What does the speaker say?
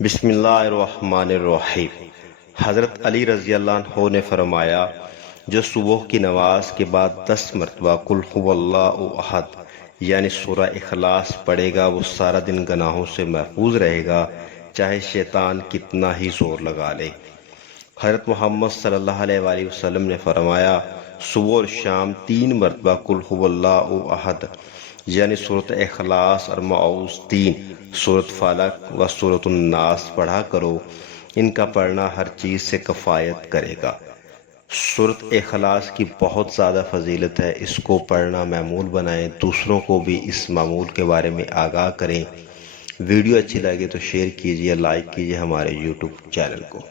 بسم اللہ الرحمن الرحیم۔ حضرت علی رضی اللہ عنہ نے فرمایا، جو صبح کی نماز کے بعد 10 مرتبہ قل هو اللہ احد یعنی سورہ اخلاص پڑھے گا، وہ سارا دن گناہوں سے محفوظ رہے گا، چاہے شیطان کتنا ہی زور لگا لے۔ حضرت محمد صلی اللہ علیہ وآلہ وسلم نے فرمایا، صبح اور شام 3 مرتبہ قل هو اللہ احد یعنی سورۃ اخلاص اور معوذ 3، سورۃ فلق و سورۃ الناس پڑھا کرو، ان کا پڑھنا ہر چیز سے کفایت کرے گا۔ سورۃ اخلاص کی بہت زیادہ فضیلت ہے، اس کو پڑھنا معمول بنائیں، دوسروں کو بھی اس معمول کے بارے میں آگاہ کریں۔ ویڈیو اچھی لگے تو شیئر کیجیے، لائک کیجیے ہمارے یوٹیوب چینل کو۔